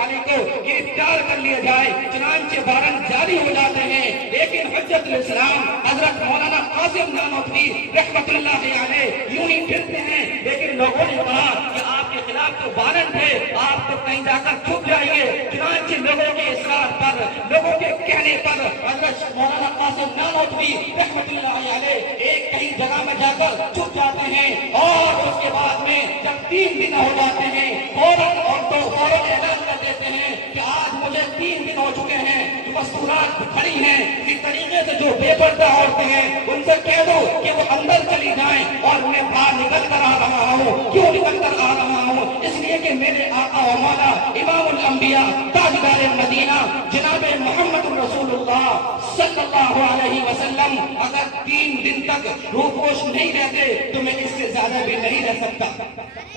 کو گرفتار کر لیا جائے، چنانچہ وارنٹ جاری ہو جاتے ہیں، لیکن حجت الاسلام حضرت مولانا قاسم نانوتوی رحمت اللہ علیہ یوں ہی پھرتے ہیں، لیکن لوگوں نے کہا کہ آپ کے خلاف تو وارنٹ ہے، آپ تو کہیں جا کر چھپ جائیے۔ چنانچہ لوگوں کے اصرار پر، لوگوں کے کہنے پر حضرت مولانا قاسم نانوتوی رحمت اللہ علیہ ایک کہیں جگہ میں جا کر چھپ جاتے ہیں، اور اس کے بعد میں جب 3 دن ہو جاتے ہیں فوراً اعلان کر دیتے ہیں کہ آج مجھے 3 دن ہو چکے ہیں، مستورات کھڑی ہیں، اس طریقے سے جو بے پردہ عورتیں ہیں ان سے کہہ دو کہ وہ اندر چلی جائیں، اور میں باہر نکل کر آ رہا ہوں۔ کیوں نکل کر آ رہا ہوں؟ اس لیے کہ میرے آقا و مولا امام الانبیاء تاجدار مدینہ جناب محمد رسول اللہ صلی اللہ علیہ وسلم اگر 3 دن تک روپوش نہیں رہتے تو میں اس سے زیادہ بھی نہیں رہ سکتا۔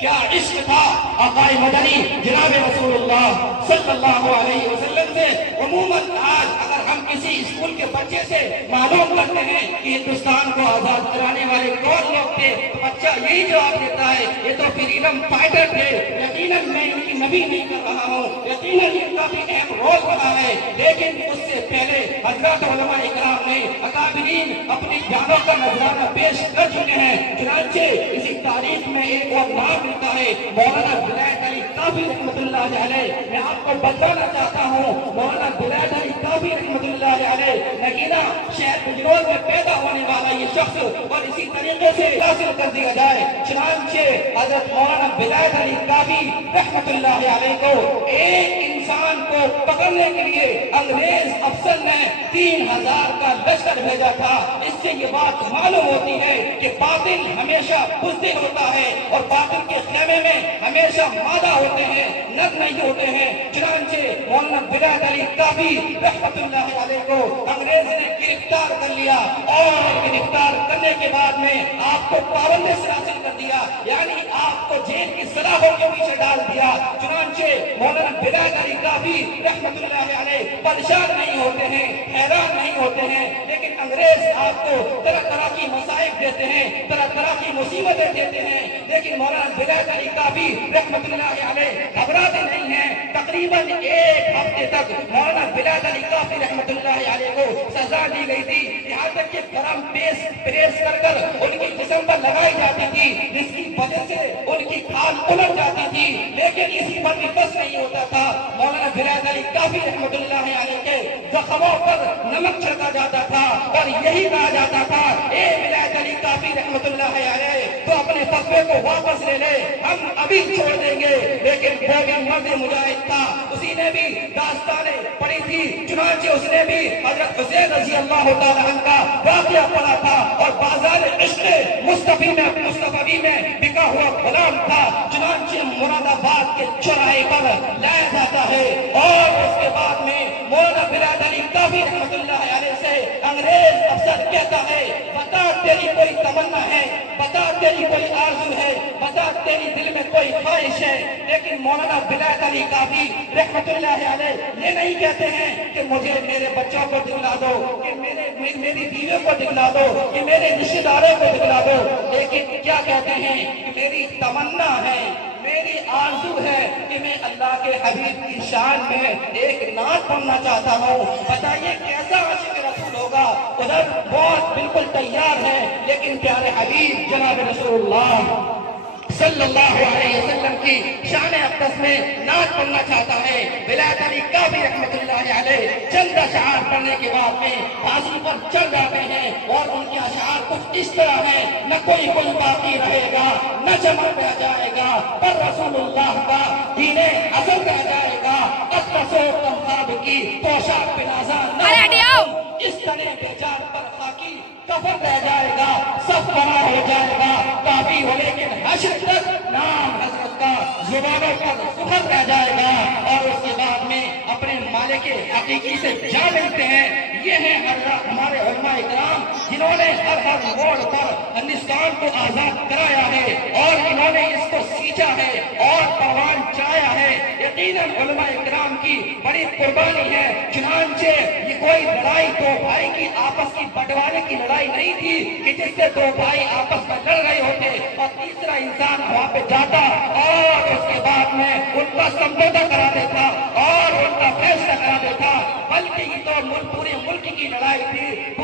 کیا عشق تھا آقا مدنی جناب رسول اللہ صلی اللہ علیہ وسلم سے۔ عموماً آج اگر ہم کسی اسکول کے بچے سے معلوم کرتے ہیں کہ ہندوستان کو آزاد کرانے والے کون لوگ تھے تو بچہ یہی جواب دیتا ہے یہ تو فریڈم فائٹر تھے۔ یقیناً میں ان کی نفی نہیں کر رہا ہوں، یقیناً ان کا بھی اہم رول رہا ہے، لیکن اس سے پہلے حضرات علماء اکرام نے اکابرین اپنی جانوں کا نذرانہ پیش کر چکے ہیں۔ چنانچہ اسی تاریخ میں ایک اور نام ملتا ہے مولانا ولایت علی کافی رحمت اللہ علیہ۔ میں آپ کو بتانا چاہتا ہوں مولانا ولایت علی کافی رحمت اللہ علیہ نگینہ شہر بجنور میں پیدا ہونے والا یہ شخص، اور اسی طریقے سے حاصل کر دیا جائے۔ چنانچہ حضرت مولانا ولایت علی کافی رحمت اللہ علیہ کو ایک انسان کو پکڑنے کے لیے انگریز افسر نے 3000 کا لشکر بھیجا تھا۔ اس سے یہ بات معلوم ہوتی ہے کہ باطل ہمیشہ بزدل ہوتا ہے، اور باطل کے خیمے میں ہمیشہ مادہ ہوتے ہیں، نر نہیں ہوتے ہیں۔ چنانچہ مولانا ولایت علی کافی رحمت اللہ علیہ کو انگریز نے گرفتار کر لیا، اور گرفتار کرنے کے بعد میں آپ کو پابند سے حاصل کر دیا، یعنی آپ کو جیل کی سلاخوں کے پیچھے ڈال دیا۔ چنانچہ مولانا ولایت علی کافی رحمت اللہ علیہ پریشان نہیں ہوتے ہیں، حیران نہیں ہوتے ہیں، لیکن انگریز آپ کو طرح طرح کی مصائب دیتے ہیں، طرح طرح کی مصیبتیں دیتے ہیں، لیکن مولانا ولایت علی کافی رحمت اللہ علیہ گھبراتے نہیں ہیں۔ تقریباً 1 ہفتے تک مولانا ولایت علی کافی رحمت اللہ علیہ کو سزا دی گئی تھی، یہاں تک کہ گرم پریس کر ان کی جسم پر لگائی جاتی تھی، جس کی وجہ سے ان کی کھال الٹ جاتی تھی، لیکن اسی پر بھی بس نہیں ہوتا تھا۔ مولانا ولایت علی کافی رحمت اللہ علیہ کے زخموں پر نمک چھڑکا جاتا تھا، اور یہی کہا جاتا تھا اے ولایت علی کافی رحمت اللہ علیہ تو اپنے فتوے کو واپس لے لے، ہم ابھی چھوڑ دیں گے۔ لیکن وہ بھی مرد مجاہد تھا، اسی نے بھی داستانیں پڑھی تھی، چنانچہ اس نے بھی حضرت حسین رضی اللہ تعالیٰ عنہ کا واقعہ پڑھا تھا، اور بازار عشق مصطفی میں بکا ہوا غلام تھا۔ چنانچہ مراد آباد کے چوراہے پر لایا جاتا ہے، اور اس کے بعد میں مولانا ولایت علی کافی رحمت اللہ علیہ سے انگریز افسر کہتا ہے بتا تیری کوئی تمنا ہے، بتا تیری کوئی آرزو ہے، بتا تیری دل میں کوئی خواہش ہے۔ لیکن مولانا ولایت علی کافی رحمت اللہ علیہ یہ نہیں کہتے ہیں کہ مجھے میرے بچوں کو دکھلا دو، کہ میری بیوی کو دکھلا دو، کہ میرے رشتے داروں کو دکھلا دو، لیکن کیا کہتے ہیں کہ میری تمنا ہے، میری آرزو ہے کہ میں اللہ کے حبیب کی شان میں ایک نعت پڑھنا چاہتا ہوں۔ بتائیے کیسا عاشق رسول ہوگا؟ ادھر بہت بالکل تیار ہے، لیکن پیارے حبیب جناب رسول اللہ صلی اللہ علیہ وسلم کی شان اقدس میں نعت پڑھنا چاہتا ہے۔ ولایت علی کافی رحمت اللہ علیہ چند اشعار پڑھنے کے بعد میں پھانسی پر چڑھ جاتے ہیں، اور ان کے اشعار کچھ اس طرح ہیں نہ کوئی گل باقی رہے گا، نہ چمن رہ جائے گا، پر رسول اللہ کا دین اصل رہ جائے گا، خواب کی پوشاک پنازان اس طرح کے جان پر خاکی کفن رہ جائے گا، سب بنا ہو جائے گا کافی ہو، لیکن حشر تک نام حضرت کا زبانوں پر سخن رہ جائے گا، اور اس کے بعد میں اپنے مالک حقیقی سے جا ملتے ہیں۔ یہ ہیں ہمارے علماء اکرام جنہوں نے ہر موڑ پر ہندوستان کو آزاد کرایا ہے، اور انہوں نے اس کو سینچا ہے اور پروان چایا ہے۔ یقیناً علماء اکرام کی بڑی قربانی ہے۔ چنانچہ یہ کوئی لڑائی دو بھائی کی آپس کی بٹوانے کی لڑائی نہیں تھی کہ جس سے دو بھائی آپس میں لڑ رہے ہوتے اور تیسرا انسان وہاں پہ جاتا اور اس کے بعد میں ان کا سمجھوتا کرا دیتا